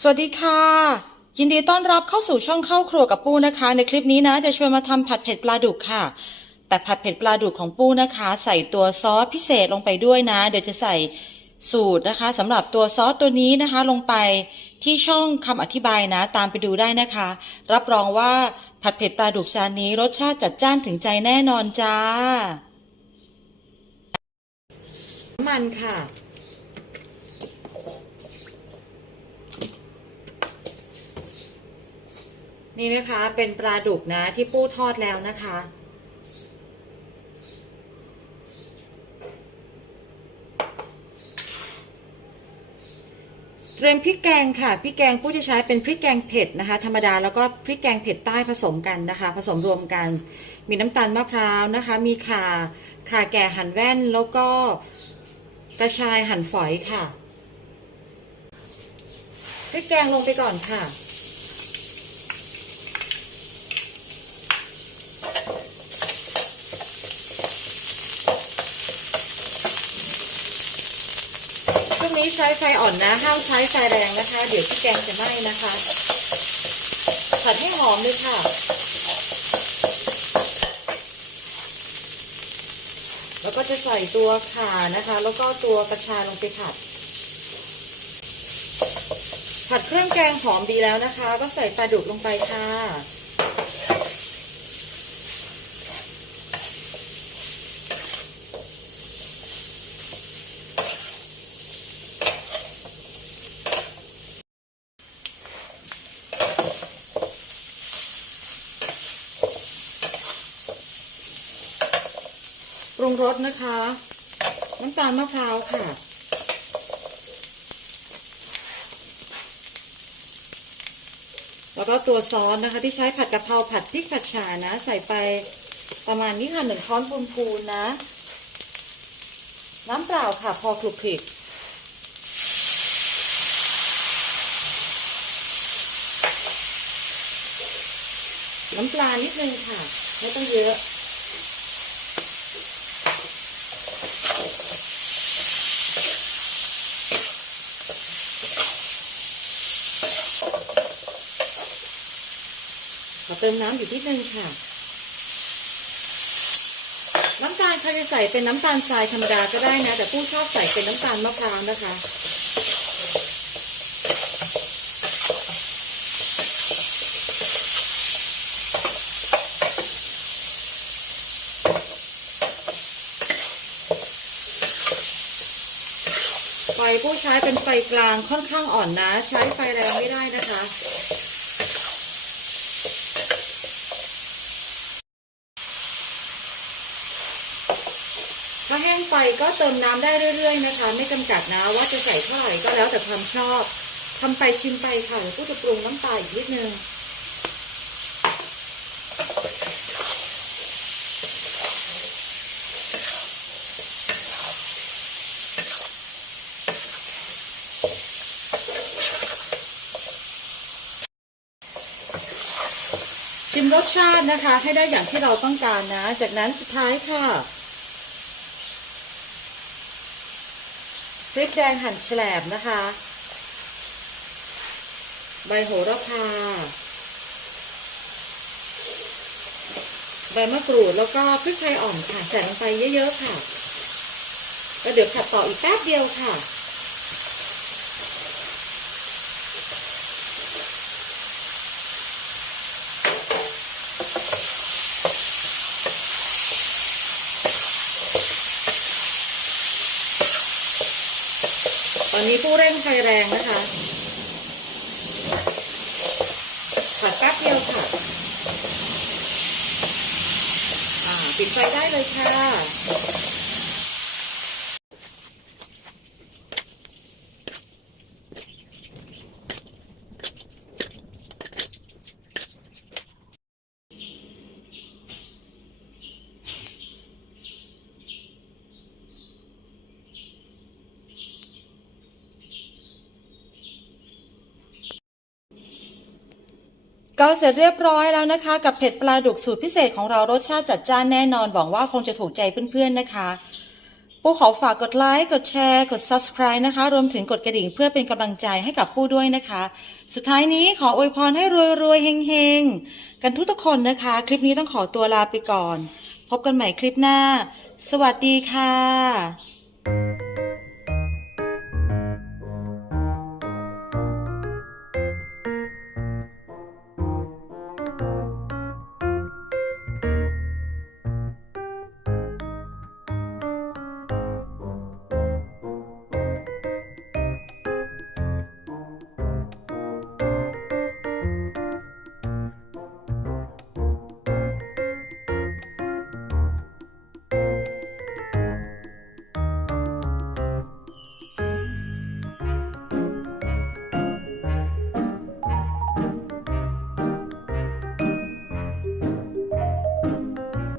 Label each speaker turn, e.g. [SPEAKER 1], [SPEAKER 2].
[SPEAKER 1] สวัสดีค่ะ ยินดีต้อนรับเข้าสู่ช่องเข้าครัวกับปูนะคะ ในคลิปนี้นะ จะชวนมาทำผัดเผ็ดปลาดุกค่ะ แต่ผัดเผ็ดปลาดุกของปูนะคะ ใส่ตัวซอสพิเศษลงไปด้วยนะ เดี๋ยวจะใส่สูตรนะคะสำหรับตัวซอสตัวนี้นะคะ ลงไปที่ช่องคำอธิบายนะ ตามไปดูได้นะคะ รับรองว่าผัดเผ็ดปลาดุกจานนี้ รสชาติจัดจ้านถึงใจแน่นอนจ้าน้ำมันค่ะ นี่นะคะเป็นปลาดุกนะที่ปู้ทอดแล้วนะคะ เตรียมพริกแกงค่ะพริกแกงปู้จะใช้เป็นพริกแกงเผ็ดนะคะ ธรรมดาแล้วก็พริกแกงเผ็ดใต้ผสมกันนะคะ ผสมรวมกัน มีน้ำตาลมะพร้าวนะคะ มีข่าข่าแก่หั่นแว่นแล้วก็กระชายหั่นฝอยค่ะพริกแกงลงไปก่อนค่ะ นี้ใช้ไฟอ่อนนะ ห้ามใช้ไฟแรงนะคะ เดี๋ยวที่แกงจะไหม้นะคะ ผัดให้หอมเลยค่ะ แล้วก็จะใส่ตัวข่านะคะ แล้วก็ตัวกระชายลงไปผัด ผัดเครื่องแกงหอมดีแล้วนะคะ ก็ใส่ปลาดุกลงไปค่ะ ปรุงรสนะคะ น้ำตาลมะพร้าวค่ะ แล้วก็ตัวซอสนะคะ ที่ใช้ผัดกะเพราผัดพริกผัดฉ่านะ ใส่ไปประมาณนี้ค่ะหนึ่งช้อนพูนๆนะ น้ำเปล่าค่ะ พอคลุกคลิกน้ำปลานิดนึงค่ะ ไม่ต้องเยอะ ขอเติมน้ำอยู่นิดนึงค่ะ น้ำตาลใครจะใส่เป็นน้ำตาลทรายธรรมดาก็ได้นะ แต่ผู้ชอบใส่เป็นน้ำตาลมะพร้าวนะคะ ไฟผู้ใช้เป็นไฟกลางค่อนข้างอ่อนนะ ใช้ไฟแรงไม่ได้นะคะ ถ้าแห้งไปก็เติมน้ำได้เรื่อย ๆ นะคะ ไม่จำกัดนะว่าจะใส่เท่าไหร่ก็แล้วแต่ความชอบทำไปชิมไปค่ะเดี๋ยวผู้จะปรุงน้ำปลาอีกนิดนึงชิมรสชาตินะคะ ให้ได้อย่างที่เราต้องการนะ จากนั้นสุดท้ายค่ะ พริกแดงหั่นแฉลบนะคะ ใบโหระพา ใบมะกรูดแล้วก็พริกไทยอ่อนค่ะใส่ลงไปเยอะๆค่ะ แล้วเดี๋ยวผัดต่ออีกแป๊บเดียวค่ะ ตอนนี้ผู้เร่งไฟแรงนะคะผัดแป๊บเดียวค่ะปิดไฟได้เลยค่ะ ก็เสร็จเรียบร้อยแล้วนะคะ กับเผ็ดปลาดุกสูตรพิเศษของเรารสชาติจัดจ้านแน่นอนหวังว่าคงจะถูกใจเพื่อนๆนะคะปูขอฝากกดไลค์กดแชร์ กด subscribe นะคะ รวมถึงกดกระดิ่งเพื่อเป็นกำลังใจให้กับปู้ด้วยนะคะ สุดท้ายนี้ขออวยพรให้รวยๆเฮงๆ กันทุกๆคนนะคะ คลิปนี้ต้องขอตัวลาไปก่อน พบกันใหม่คลิปหน้า สวัสดีค่ะ